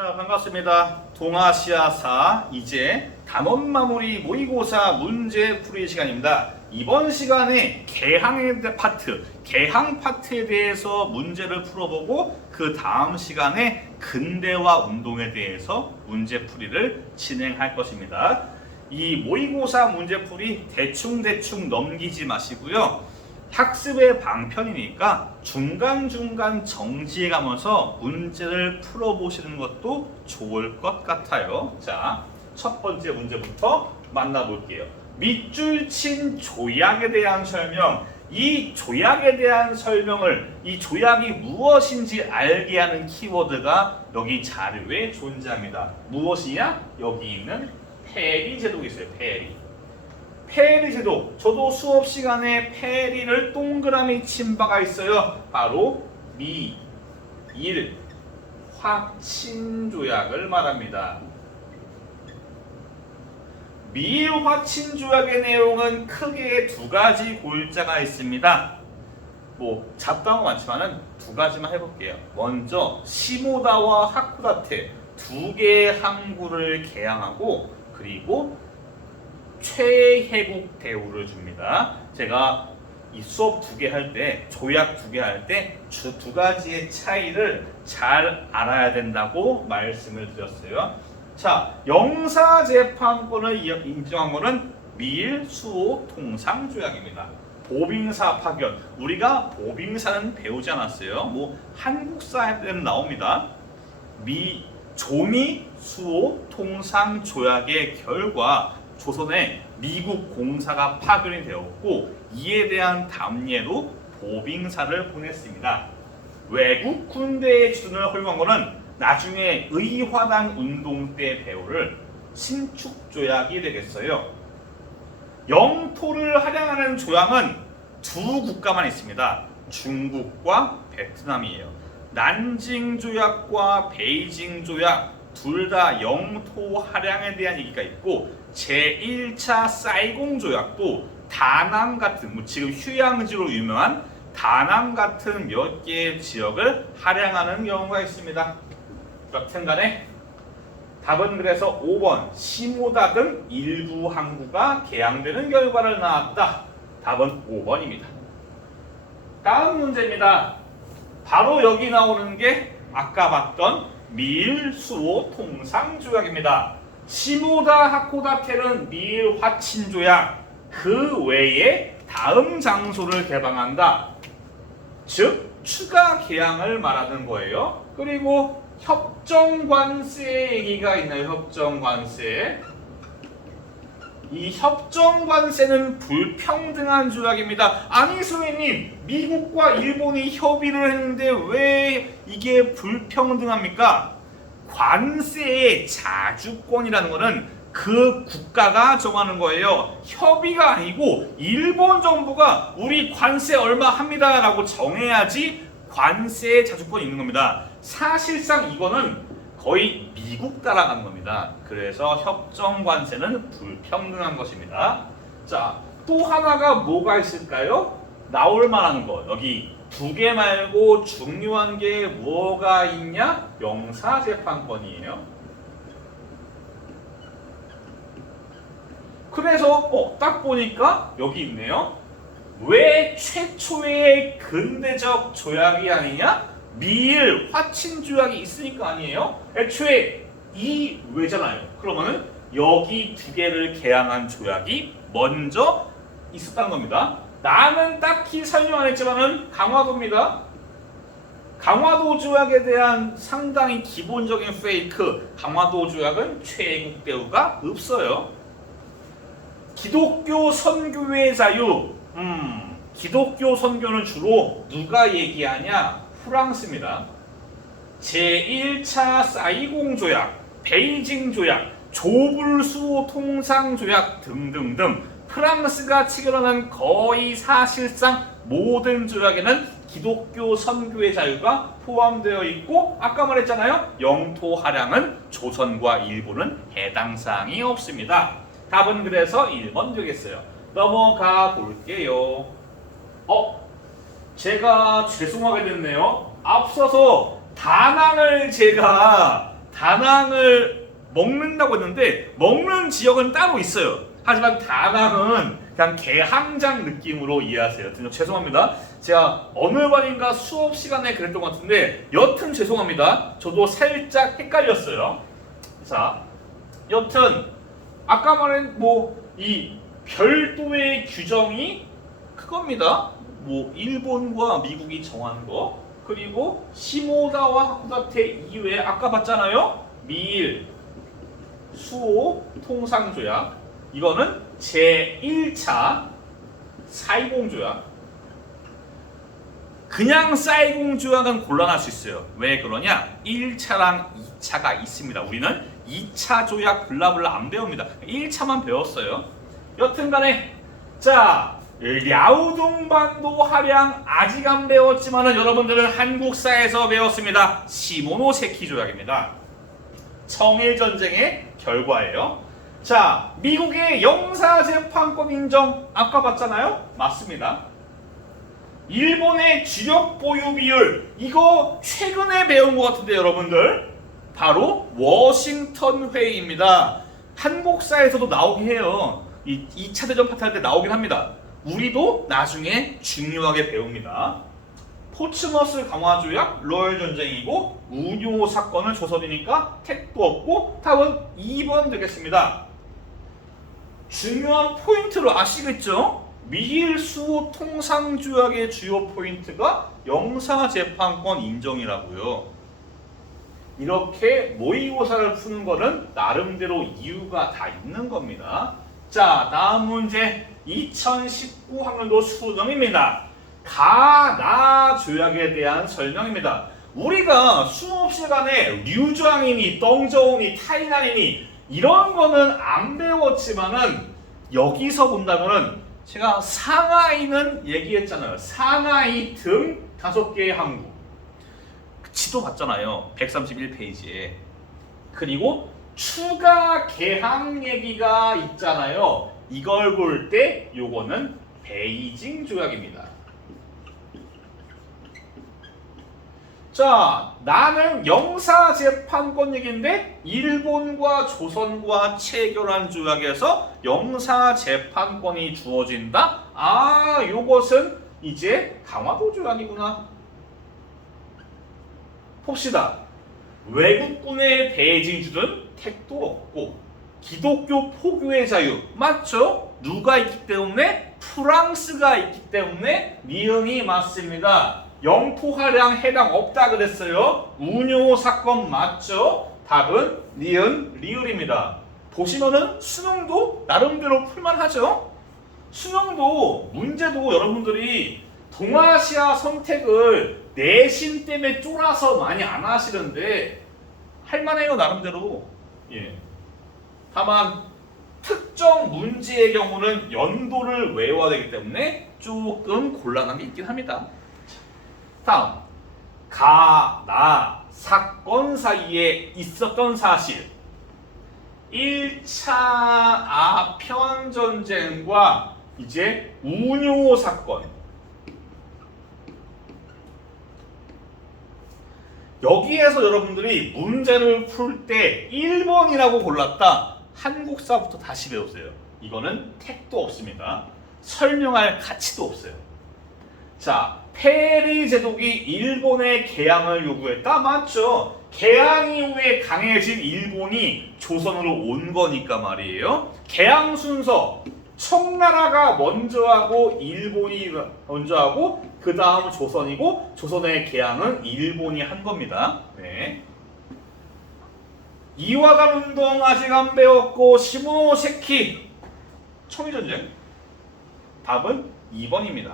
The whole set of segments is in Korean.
자, 반갑습니다. 동아시아사 이제 단원 마무리 모의고사 문제 풀이 시간입니다. 이번 시간에 개항 파트에 대해서 문제를 풀어보고 그 다음 시간에 근대화 운동에 대해서 문제 풀이를 진행할 것입니다. 이 모의고사 문제 풀이 대충 넘기지 마시고요. 학습의 방편이니까 중간중간 정지해 가면서 문제를 풀어보시는 것도 좋을 것 같아요. 자, 첫 번째 문제부터 만나볼게요. 밑줄 친 조약에 대한 설명. 이 조약에 대한 설명을, 이 조약이 무엇인지 알게 하는 키워드가 여기 자료에 존재합니다. 무엇이냐? 여기 있는 페리 제도가 있어요. 페리 제도. 저도 수업 시간에 페리를 동그라미 친 바가 있어요. 바로 미일 화친 조약을 말합니다. 미일 화친 조약의 내용은 크게 두 가지 골자가 있습니다. 뭐 잡다한 거 많지만은 두 가지만 해볼게요. 먼저 시모다와 하쿠다테 두 개의 항구를 개항하고, 그리고 최혜국 대우를 줍니다. 제가 이 수업 두 개 할 때, 조약 두 개 할 때 두 가지의 차이를 잘 알아야 된다고 말씀을 드렸어요. 자, 영사재판권을 인정한 것은 미일 수호 통상 조약입니다. 보빙사 파견. 우리가 보빙사는 배우지 않았어요. 뭐 한국사 때는 나옵니다. 조미 수호 통상 조약의 결과 조선에 미국 공사가 파견이 되었고, 이에 대한 답례로 보빙사를 보냈습니다. 외국 군대의 주둔을 허용한 것은 나중에 의화당 운동 때 배울 신축조약이 되겠어요. 영토를 할양하는 조약은 두 국가만 있습니다. 중국과 베트남이에요. 난징 조약과 베이징 조약 둘 다 영토 할양에 대한 얘기가 있고, 제1차 사이공 조약도 다낭 같은, 지금 휴양지로 유명한 다낭 같은 몇 개의 지역을 할양하는 경우가 있습니다. 여튼간에 답은 그래서 5번 시모다 등 일부 항구가 개항되는 결과를 낳았다. 답은 5번입니다. 다음 문제입니다. 바로 여기 나오는 게 아까 봤던 미일 수호 통상 조약입니다. 시모다 하코다테는 미일 화친 조약, 그 외에 다음 장소를 개방한다. 즉 추가 개항을 말하는 거예요. 그리고 협정관세 얘기가 있나요? 협정관세. 이 협정관세는 불평등한 조약입니다. 아니 선생님, 미국과 일본이 협의를 했는데 왜 이게 불평등합니까? 관세의 자주권이라는 것은 그 국가가 정하는 거예요. 협의가 아니고 일본 정부가 우리 관세 얼마 합니다 라고 정해야지 관세의 자주권이 있는 겁니다. 사실상 이거는 거의 미국 따라가는 겁니다. 그래서 협정관세는 불평등한 것입니다. 자, 또 하나가 뭐가 있을까요? 나올 만한 거. 여기 두 개 말고 중요한 게 뭐가 있냐? 영사재판권이에요. 그래서 딱 보니까 여기 있네요. 왜 최초의 근대적 조약이 아니냐? 미일 화친 조약이 있으니까 아니에요. 애초에 이 왜잖아요. 그러면은 여기 두 개를 개항한 조약이 먼저 있었다는 겁니다. 나는 딱히 설명 안 했지만은 강화도입니다. 강화도 조약에 대한 상당히 기본적인 페이크. 강화도 조약은 최애국 대우가 없어요. 기독교 선교의 자유. 기독교 선교는 주로 누가 얘기하냐? 프랑스입니다. 제1차 사이공 조약, 베이징 조약, 조불수호 통상 조약 등등등 프랑스가 체결하는 거의 사실상 모든 조약에는 기독교 선교의 자유가 포함되어 있고, 아까 말했잖아요. 영토 할양은 조선과 일본은 해당 사항이 없습니다. 답은 그래서 1번 되겠어요. 넘어가 볼게요. 제가 죄송하게 됐네요. 앞서서 다낭을 제가 다낭을 먹는다고 했는데 먹는 지역은 따로 있어요. 하지만 다낭은 그냥 개항장 느낌으로 이해하세요. 죄송합니다. 제가 어느 반인가 수업 시간에 그랬던 것 같은데 여튼 죄송합니다. 저도 살짝 헷갈렸어요. 자, 여튼 아까 말한 이 별도의 규정이 그겁니다. 일본과 미국이 정한 거, 그리고 시모다와 하쿠다테 이외에 아까 봤잖아요. 미일 수호 통상조약, 이거는 제1차 사이공조약. 그냥 사이공조약은 곤란할 수 있어요. 왜 그러냐? 1차랑 2차가 있습니다. 우리는 2차 조약 블라블라 안 배웁니다. 1차만 배웠어요. 여튼간에 자, 랴오동반도 하량 아직 안 배웠지만은 여러분들은 한국사에서 배웠습니다. 시모노세키 조약입니다. 청일전쟁의 결과예요. 자, 미국의 영사재판권 인정 아까 봤잖아요? 맞습니다. 일본의 주력 보유 비율, 이거 최근에 배운 것 같은데 여러분들, 바로 워싱턴 회의입니다. 한국사에서도 나오긴 해요. 이 2차 대전 파트 할 때 나오긴 합니다. 우리도 나중에 중요하게 배웁니다. 포츠머스 강화 조약, 로열 전쟁이고 운요 사건은 조선이니까 택도 없고 답은 2번 되겠습니다. 중요한 포인트를 아시겠죠? 미일 수호 통상 조약의 주요 포인트가 영사재판권 인정이라고요. 이렇게 모의고사를 푸는 거는 나름대로 이유가 다 있는 겁니다. 자, 다음 문제 2019 학년도 수능입니다. 가나 조약에 대한 설명입니다. 우리가 수업 시간에 류저항이니 덩저우니 타이난이니 이런 거는 안 배웠지만은 여기서 본다면은 제가 상하이는 얘기했잖아요. 상하이 등 5개의 항구. 지도 봤잖아요. 131페이지에. 그리고 추가 개항 얘기가 있잖아요. 이걸 볼 때 요거는 베이징 조약입니다. 자, 나는 영사재판권 얘기인데 일본과 조선과 체결한 조약에서 영사재판권이 주어진다? 아, 요것은 이제 강화도 조약이구나. 봅시다. 외국군의 베이징주는 택도 없고 기독교 포교의 자유, 맞죠? 누가 있기 때문에? 프랑스가 있기 때문에 니은이 맞습니다. 영토 할양 해당 없다 그랬어요. 운요 사건 맞죠? 답은 니은 리을입니다. 보시면은 수능도 나름대로 풀만하죠? 수능도 문제도 여러분들이 동아시아 선택을 내신 때문에 쫄아서 많이 안 하시는데 할만해요, 나름대로. 예. 다만 특정 문제의 경우는 연도를 외워야 되기 때문에 조금 곤란한 게 있긴 합니다. 다음, 가나 사건 사이에 있었던 사실. 1차 아편 전쟁과 이제 운요 사건. 여기에서 여러분들이 문제를 풀 때 1번이라고 골랐다. 한국사부터 다시 배우세요. 이거는 택도 없습니다. 설명할 가치도 없어요. 자, 페리 제독이 일본의 개항을 요구했다? 맞죠? 개항 이후에 강해진 일본이 조선으로 온 거니까 말이에요. 개항 순서 청나라가 먼저 하고 일본이 먼저 하고 그 다음 조선이고 조선의 개항은 일본이 한 겁니다. 네. 이와간 운동 아직 안 배웠고 시모노세키 청일전쟁 답은 2번입니다.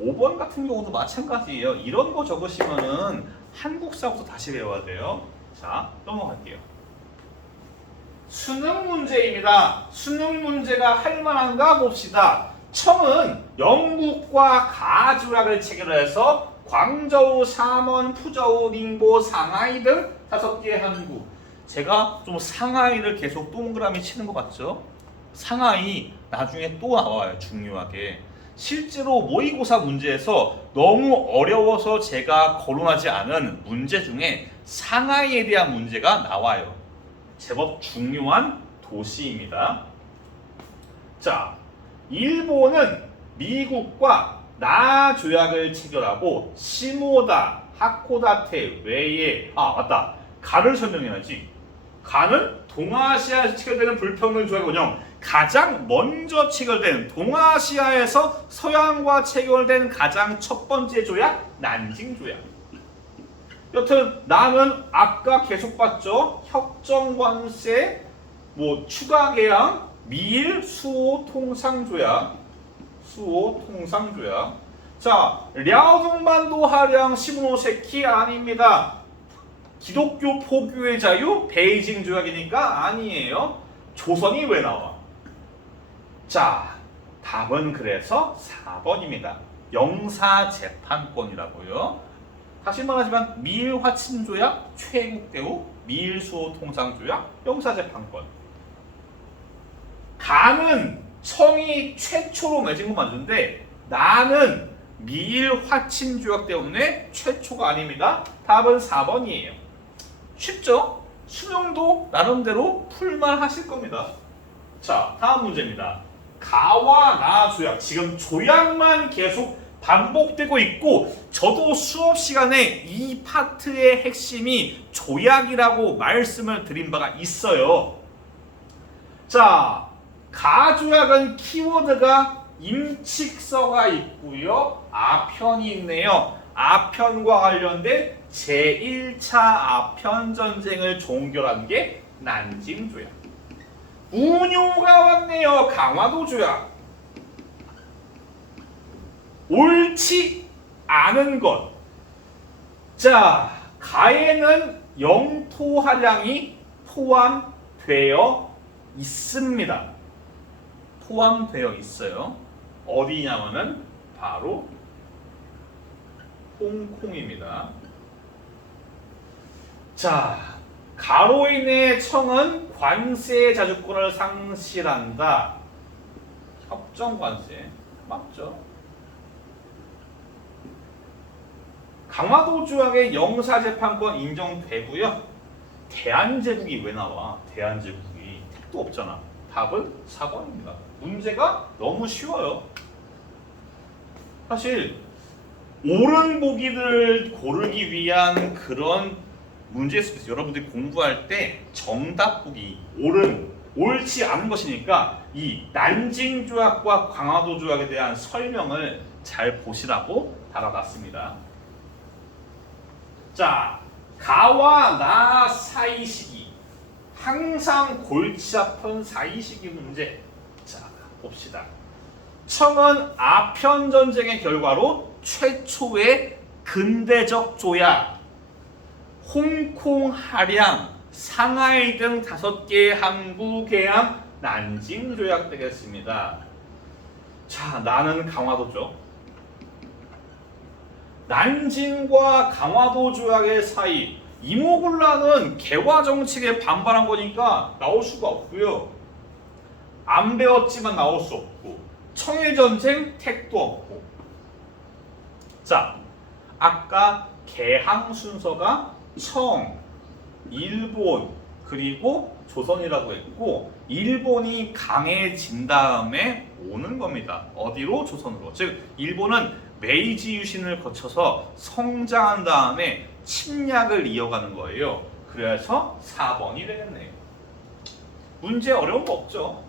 5번 같은 경우도 마찬가지예요. 이런 거 적으시면은 한국사부터 다시 배워야 돼요. 자, 넘어갈게요. 수능 문제입니다. 수능 문제가 할 만한가 봅시다. 청은 영국과 가조약을 체결해서 광저우, 샤먼, 푸저우, 닝보, 상하이 등 5개의 항구. 제가 좀 상하이를 계속 동그라미 치는 것 같죠? 상하이 나중에 또 나와요, 중요하게. 실제로 모의고사 문제에서 너무 어려워서 제가 거론하지 않은 문제 중에 상하이에 대한 문제가 나와요. 제법 중요한 도시입니다. 자, 일본은 미국과 나 조약을 체결하고 시모다, 하코다테 외에 맞다. 가를 설명해야지. 가는 동아시아에서 체결되는 불평등 조약 원형 가장 먼저 체결된 동아시아에서 서양과 체결된 가장 첫 번째 조약 난징 조약. 여튼 나는 아까 계속 봤죠. 협정 관세, 추가 개항, 미일 수호 통상 조약. 수호 통상 조약. 자, 랴오동반도 하량 시모노세키 아닙니다. 기독교 포교의 자유 베이징 조약이니까 아니에요. 조선이 왜 나와? 자, 답은 그래서 4번입니다. 영사재판권이라고요. 다시 말하지만 미일 화친 조약, 최국 대우, 미일 수호 통상 조약, 영사재판권. 가는 청이 최초로 맺은 건 맞는데 나는 미일 화친 조약 때문에 최초가 아닙니다. 답은 4번이에요. 쉽죠? 수능도 나름대로 풀만 하실 겁니다. 자, 다음 문제입니다. 가와 나 조약. 지금 조약만 계속 반복되고 있고 저도 수업 시간에 이 파트의 핵심이 조약이라고 말씀을 드린 바가 있어요. 자, 가 조약은 키워드가 임칙서가 있고요. 아편이 있네요. 아편과 관련된 제1차 아편전쟁을 종결한 게 난징조약. 운요가 왔네요. 강화도 조약. 옳지 않은 것. 자, 가에는 영토 한량이 포함되어 있습니다. 포함되어 있어요. 어디냐면은 바로 홍콩입니다. 자, 가로인의 청은 관세 자주권을 상실한다. 협정 관세 맞죠? 강화도 조약의 영사재판권 인정되고요. 대한제국이 왜 나와? 대한제국이 택도 없잖아. 답은 4번입니다. 문제가 너무 쉬워요. 사실 옳은 보기를 고르기 위한 그런 문제 속에서 여러분들이 공부할 때 정답 보기, 옳지 않은 것이니까 이 난징 조약과 강화도 조약에 대한 설명을 잘 보시라고 달아놨습니다. 자, 가와 나 사이 시기. 항상 골치 아픈 사이 시기 문제. 자, 봅시다. 청은 아편 전쟁의 결과로 최초의 근대적 조약, 홍콩 할양, 상하이 등 5개의 항구 개항 난징 조약 되겠습니다. 자, 나는 강화도죠. 난징과 강화도 조약의 사이, 이모군란은 개화 정책에 반발한 거니까 나올 수가 없고요. 안 배웠지만 나올 수 없고, 청일 전쟁 택도 없고. 자, 아까 개항 순서가 청, 일본, 그리고 조선이라고 했고, 일본이 강해진 다음에 오는 겁니다. 어디로? 조선으로. 즉 일본은 메이지 유신을 거쳐서 성장한 다음에 침략을 이어가는 거예요. 그래서 4번이 되겠네요. 문제 어려운 거 없죠?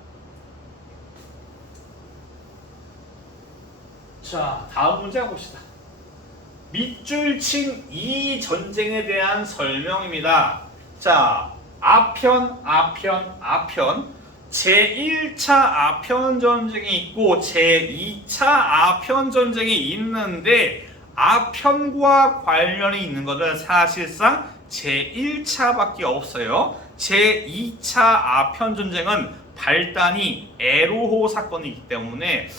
자, 다음 문제 봅시다. 밑줄 친 이 전쟁에 대한 설명입니다. 자, 아편. 제1차 아편전쟁이 있고 제2차 아편전쟁이 있는데 아편과 관련이 있는 것은 사실상 제1차밖에 없어요. 제2차 아편전쟁은 발단이 에로호 사건이기 때문에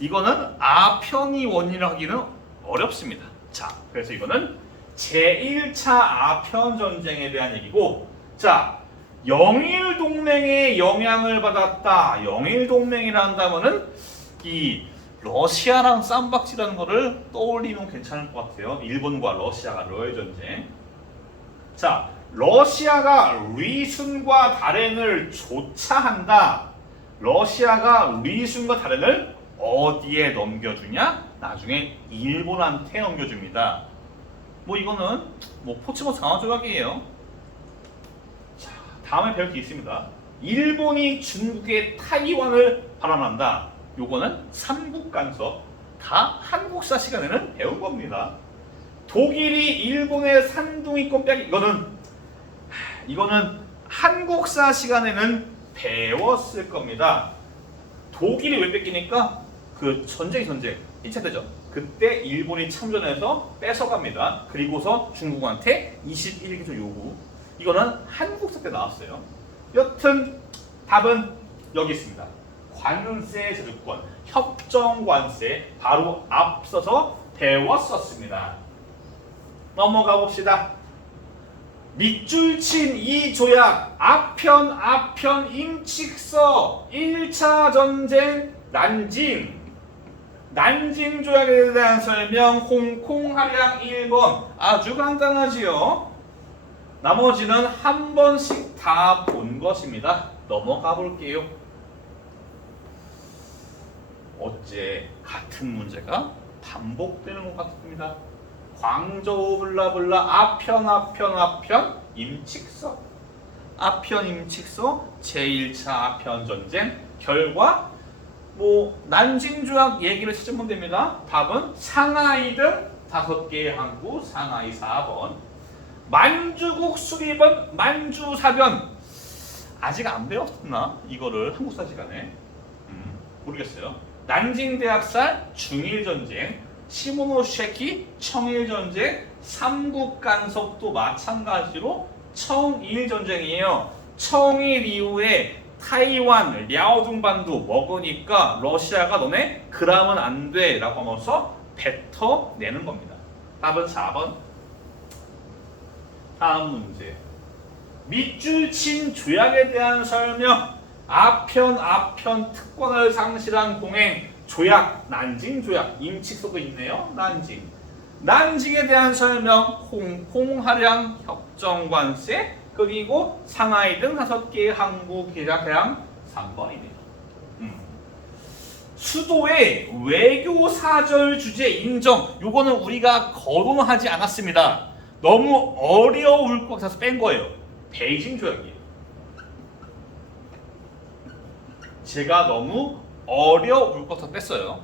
이거는 아편이 원인을 하기는 어렵습니다. 자, 그래서 이거는 제1차 아편전쟁에 대한 얘기고, 자, 영일동맹의 영향을 받았다. 영일동맹이라 한다면은 이 러시아랑 쌈박질하는 거를 떠올리면 괜찮을 것 같아요. 일본과 러시아가 러일 전쟁. 자, 러시아가 리순과 다롄을 조차한다. 러시아가 리순과 다롄을 어디에 넘겨주냐? 나중에 일본한테 넘겨줍니다. 뭐 이거는 뭐 포츠머스 강화 조약이에요. 자, 다음에 배울 게 있습니다. 일본이 중국의 타이완을 발언한다. 요거는 삼국 간섭. 다 한국사 시간에는 배운 겁니다. 독일이 일본의 산둥이권 빼기. 이거는 한국사 시간에는 배웠을 겁니다. 독일이 왜 뺏기니까 그 전쟁 1차 대전 그때 일본이 참전해서 뺏어갑니다. 그리고서 중국한테 21개조 요구. 이거는 한국사 때 나왔어요. 여튼 답은 여기 있습니다. 관세 제조권, 협정관세 바로 앞서서 배웠었습니다. 넘어가 봅시다. 밑줄 친 이 조약 아편 임칙서 1차 전쟁 난징 조약에 대한 설명 홍콩 함량 1번 아주 간단하지요. 나머지는 한 번씩 다 본 것입니다. 넘어가 볼게요. 어째 같은 문제가 반복되는 것 같습니다. 광저우 블라블라 아편 임칙서 아편 임칙서 제1차 아편 전쟁 결과 뭐 난징 조약 얘기를 찾으면 됩니다. 답은 상하이 등 5개의 항구 상하이 4번. 만주국 수비번 만주 사변 아직 안 배웠나 이거를 한국사 시간에 모르겠어요. 난징 대학살 중일 전쟁 시모노세키 청일 전쟁 삼국 간섭도 마찬가지로 청일 전쟁이에요. 청일 이후에 타이완 랴오둥반도 먹으니까 러시아가 너네 그러면 안 돼 라고 하면서 뱉어내는 겁니다. 답은 4번. 다음 문제. 밑줄 친 조약에 대한 설명. 아편 특권을 상실한 공행 조약 난징 조약 임칙서도 있네요. 난징에 대한 설명 홍콩 함량 협정관세 그리고 상하이 등 5개의 항구 계략해양 3번이네요. 수도의 외교 사절 주재 인정. 요거는 우리가 거론하지 않았습니다. 너무 어려울 것 같아서 뺀 거예요. 베이징 조약이에요. 제가 너무 어려울 것 같아서 뺐어요.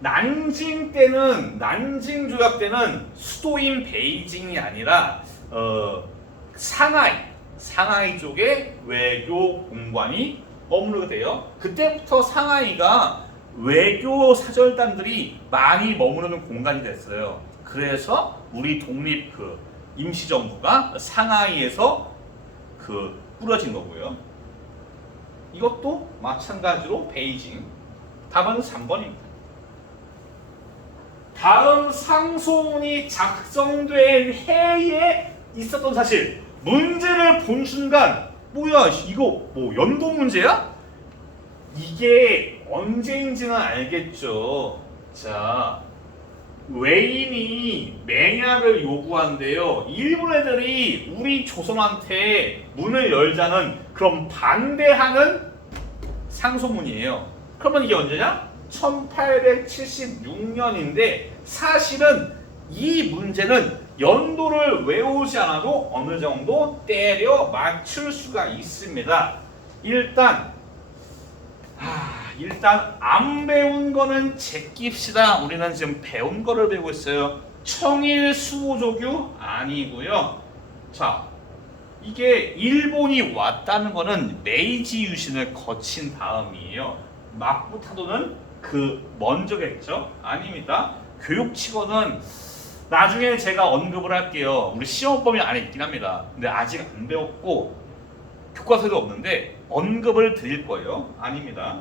난징 조약 때는 수도인 베이징이 아니라 상하이 쪽에 외교 공관이 머무르게 돼요. 그때부터 상하이가 외교 사절단들이 많이 머무르는 공간이 됐어요. 그래서 우리 독립 임시정부가 상하이에서 꾸려진 거고요. 이것도 마찬가지로 베이징. 답은 3번입니다. 다음 상소문이 작성된 해에 있었던 사실. 문제를 본 순간 뭐야 이거 뭐 연도 문제야? 이게 언제인지는 알겠죠. 자, 외인이 맹약을 요구한대요. 일본 애들이 우리 조선한테 문을 열자는 그럼 반대하는 상소문이에요. 그러면 이게 언제냐? 1876년인데 사실은 이 문제는 연도를 외우지 않아도 어느 정도 때려 맞출 수가 있습니다. 일단 안 배운 거는 제낍시다. 우리는 지금 배운 거를 배우고 있어요. 청일 수호조규 아니고요. 자, 이게 일본이 왔다는 거는 메이지 유신을 거친 다음이에요. 마쿠타도는 먼저겠죠? 아닙니다. 교육치고는 나중에 제가 언급을 할게요. 우리 시험 범위 안에 있긴 합니다. 근데 아직 안 배웠고 교과서도 없는데 언급을 드릴 거예요. 아닙니다.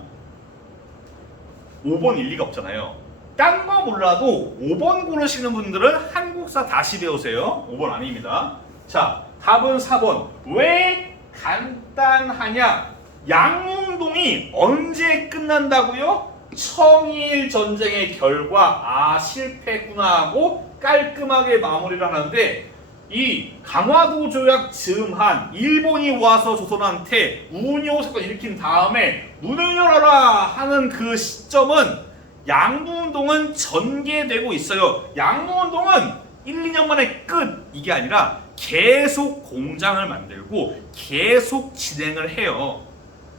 5번 일리가 없잖아요. 딴 거 몰라도 5번 고르시는 분들은 한국사 다시 배우세요. 5번 아닙니다. 자, 답은 4번. 왜 간단하냐? 양웅동이 언제 끝난다고요? 청일 전쟁의 결과 실패했구나 하고 깔끔하게 마무리를 하는데 이 강화도 조약 즈음한 일본이 와서 조선한테 우은요 사건 일으킨 다음에 문을 열어라 하는 그 시점은 양무운동은 전개되고 있어요. 양무운동은 1, 2년 만에 끝 이게 아니라 계속 공장을 만들고 계속 진행을 해요.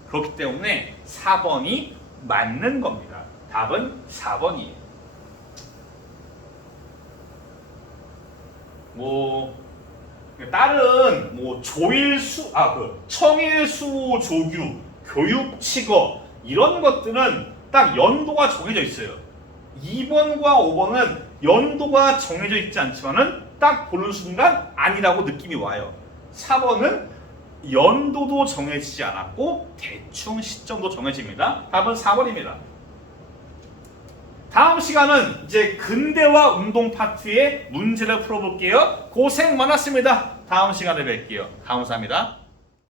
그렇기 때문에 4번이 맞는 겁니다. 답은 4번이에요. 다른 조일수 청일수호 조규, 교육칙어 이런 것들은 딱 연도가 정해져 있어요. 2번과 5번은 연도가 정해져 있지 않지만은 딱 보는 순간 아니라고 느낌이 와요. 4번은 연도도 정해지지 않았고 대충 시점도 정해집니다. 답은 4번입니다. 다음 시간은 이제 근대화 운동 파트의 문제를 풀어볼게요. 고생 많았습니다. 다음 시간에 뵐게요. 감사합니다.